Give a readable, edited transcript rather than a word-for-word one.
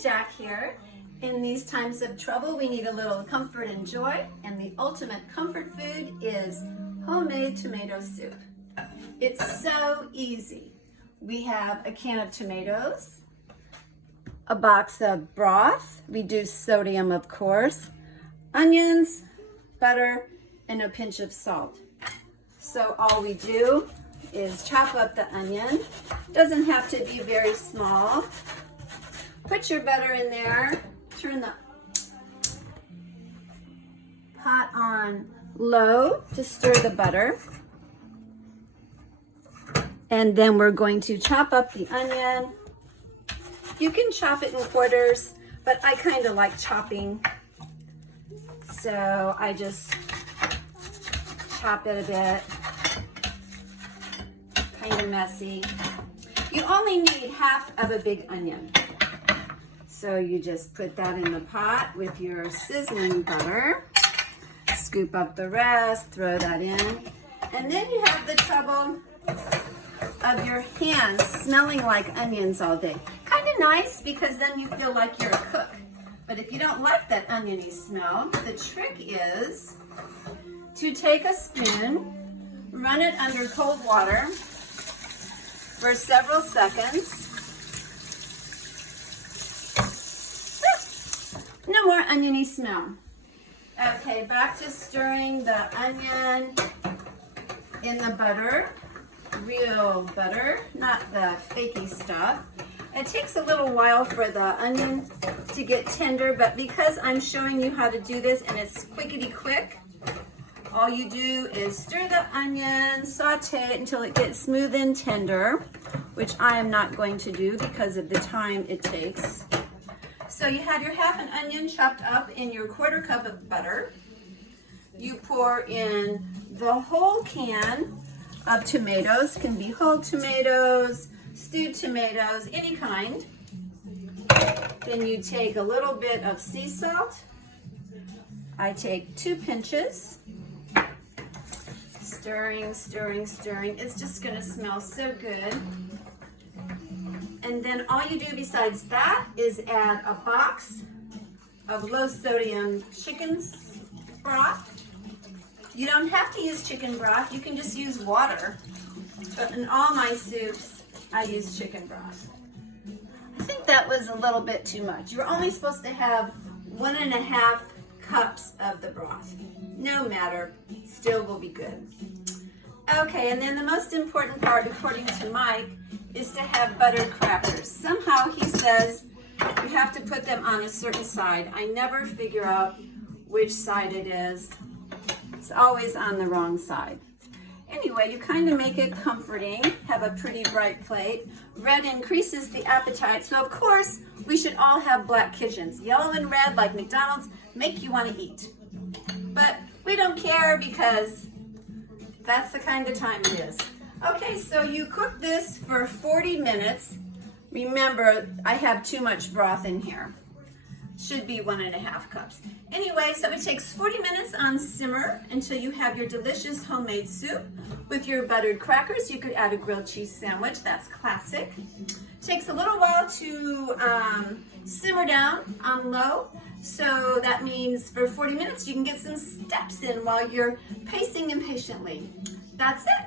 Jack here. In these times of trouble, we need a little comfort and joy, and the ultimate comfort food is homemade tomato soup. It's so easy. We have a can of tomatoes, a box of broth, reduced sodium of course, onions, butter, and a pinch of salt. So all we do is chop up the onion. Doesn't have to be very small. Put your butter in there. Turn the pot on low to stir the butter. And then we're going to chop up the onion. You can chop it in quarters, but I kind of like chopping. So I just chop it a bit. Kind of messy. You only need half of a big onion. So you just put that in the pot with your sizzling butter. Scoop up the rest, throw that in. And then you have the trouble of your hands smelling like onions all day. Kind of nice because then you feel like you're a cook. But if you don't like that oniony smell, the trick is to take a spoon, run it under cold water for several seconds. No more oniony smell. Okay, back to stirring the onion in the butter. Real butter, not the fakey stuff. It takes a little while for the onion to get tender, but because I'm showing you how to do this and it's quickety quick, all you do is stir the onion, saute it until it gets smooth and tender, which I am not going to do because of the time it takes. So you have your half an onion chopped up in your quarter cup of butter. You pour in the whole can of tomatoes. Can be whole tomatoes, stewed tomatoes, any kind. Then you take a little bit of sea salt. I take 2 pinches. Stirring, stirring, stirring. It's just gonna smell so good. And then all you do besides that is add a box of low sodium chicken broth. You don't have to use chicken broth, you can just use water. But in all my soups, I use chicken broth. I think that was a little bit too much. You're only supposed to have 1.5 cups of the broth. No matter, still will be good. Okay, and then the most important part, according to Mike, is to have buttered crackers. Somehow he says you have to put them on a certain side. I never figure out which side it is. It's always on the wrong side. Anyway, you kind of make it comforting. Have a pretty bright plate. Red increases the appetite. So of course, we should all have black kitchens. Yellow and red, like McDonald's, make you want to eat. But we don't care because that's the kind of time it is. Okay, so you cook this for 40 minutes. Remember, I have too much broth in here. Should be 1.5 cups. Anyway, so it takes 40 minutes on simmer until you have your delicious homemade soup with your buttered crackers. You could add a grilled cheese sandwich, that's classic. Takes a little while to simmer down on low. So that means for 40 minutes you can get some steps in while you're pacing impatiently. That's it.